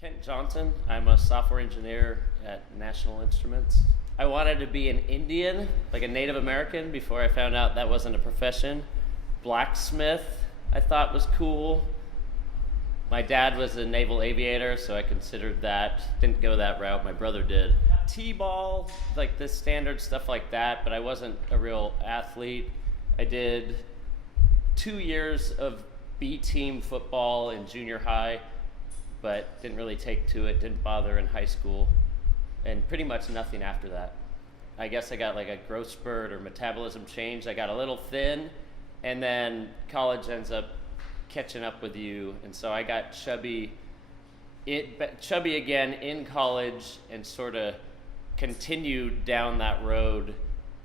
Kent Johnson. I'm a software engineer at National Instruments. I wanted to be an Indian, like a Native American, before I found out that wasn't a profession. Blacksmith, I thought was cool. My dad was a naval aviator, so I considered that. Didn't go that route, my brother did. T-ball, like the standard stuff like that, but I wasn't a real athlete. I did 2 years of B-team football in junior high, but didn't really take to it, didn't bother in high school, and pretty much nothing after that. I guess I got like a growth spurt or metabolism change. I got a little thin, and then college ends up catching up with you, and so I got chubby again in college and sort of continued down that road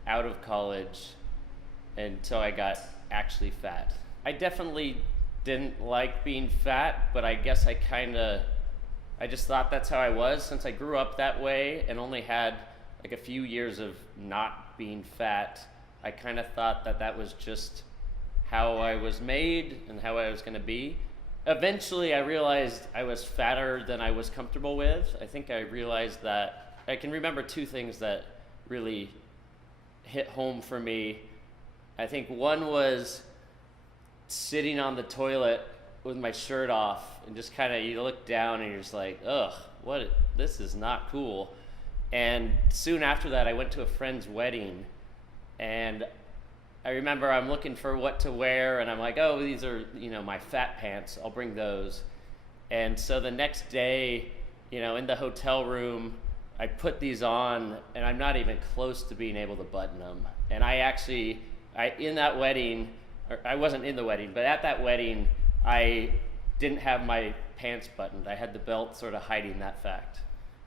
out of college until I got actually fat. I definitely didn't like being fat, but I guess I just thought that's how I was since I grew up that way and only had like a few years of not being fat. I kind of thought that was just how I was made and how I was going to be. Eventually I realized I was fatter than I was comfortable with. I think I realized that I can remember two things that really hit home for me. I think one was sitting on the toilet with my shirt off and just kind of, you look down and you're just like, ugh, this is not cool. And soon after that, I went to a friend's wedding, and I remember I'm looking for what to wear, and I'm like, oh, these are, my fat pants, I'll bring those. And so the next day, in the hotel room, I put these on, and I'm not even close to being able to button them. And in that wedding, or I wasn't in the wedding, but at that wedding, I didn't have my pants buttoned. I had the belt sort of hiding that fact.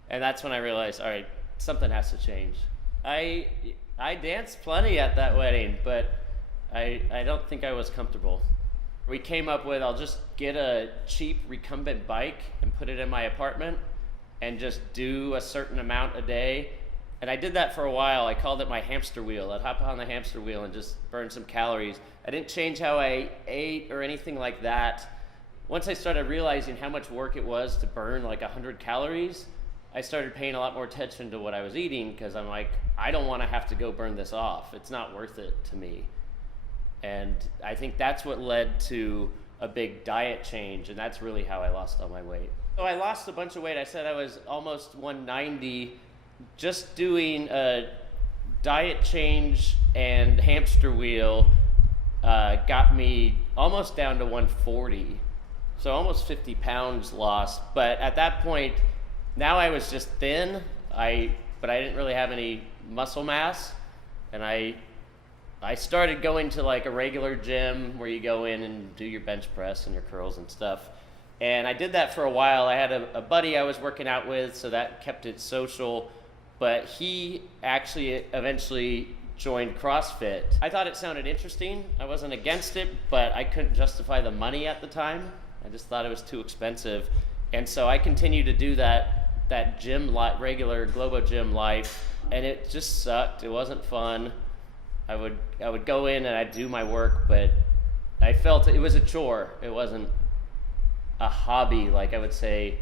And that's when I realized, all right, something has to change. I danced plenty at that wedding, but I don't think I was comfortable. We came up with, I'll just get a cheap recumbent bike and put it in my apartment and just do a certain amount a day. And I did that for a while. I called it my hamster wheel. I'd hop on the hamster wheel and just burn some calories. I didn't change how I ate or anything like that. Once I started realizing how much work it was to burn like 100 calories, I started paying a lot more attention to what I was eating, because I'm like, I don't want to have to go burn this off. It's not worth it to me. And I think that's what led to a big diet change, and that's really how I lost all my weight. So I lost a bunch of weight. I said I was almost 190. Just doing a diet change and hamster wheel got me almost down to 140. So almost 50 pounds lost. But at that point, now I was just thin, but I didn't really have any muscle mass. And I started going to like a regular gym where you go in and do your bench press and your curls and stuff. And I did that for a while. I had a buddy I was working out with, so that kept it social. But he actually eventually joined CrossFit. I thought it sounded interesting. I wasn't against it, but I couldn't justify the money at the time. I just thought it was too expensive. And so I continued to do that gym, regular Globo gym life, and it just sucked. It wasn't fun. I would go in and I'd do my work, but I felt it was a chore. It wasn't a hobby like I would say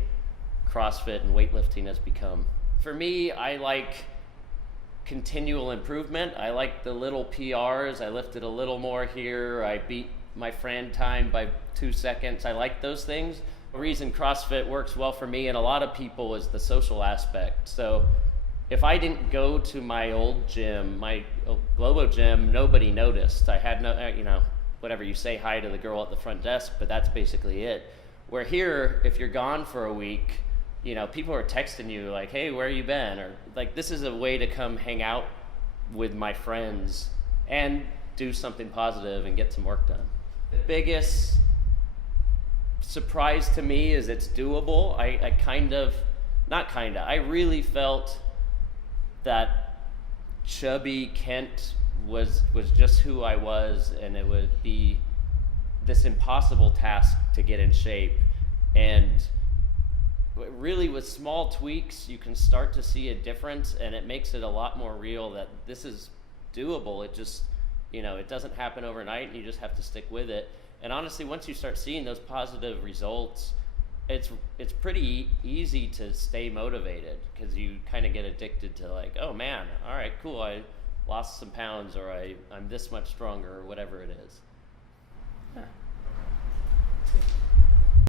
CrossFit and weightlifting has become. For me, I like continual improvement. I like the little PRs. I lifted a little more here. I beat my friend time by 2 seconds. I like those things. The reason CrossFit works well for me and a lot of people is the social aspect. So if I didn't go to my old gym, my Globo gym, nobody noticed. I had no, whatever, you say hi to the girl at the front desk, but that's basically it. Where here, if you're gone for a week, people are texting you like, hey, where you been? Or like, this is a way to come hang out with my friends and do something positive and get some work done. The biggest surprise to me is it's doable. I really felt that chubby Kent was just who I was, and it would be this impossible task to get in shape. And really, with small tweaks, you can start to see a difference, and it makes it a lot more real that this is doable. It just, it doesn't happen overnight, and you just have to stick with it. And honestly, once you start seeing those positive results, it's pretty easy to stay motivated because you kind of get addicted to like, oh man, all right, cool, I lost some pounds, or I'm this much stronger, or whatever it is. Huh.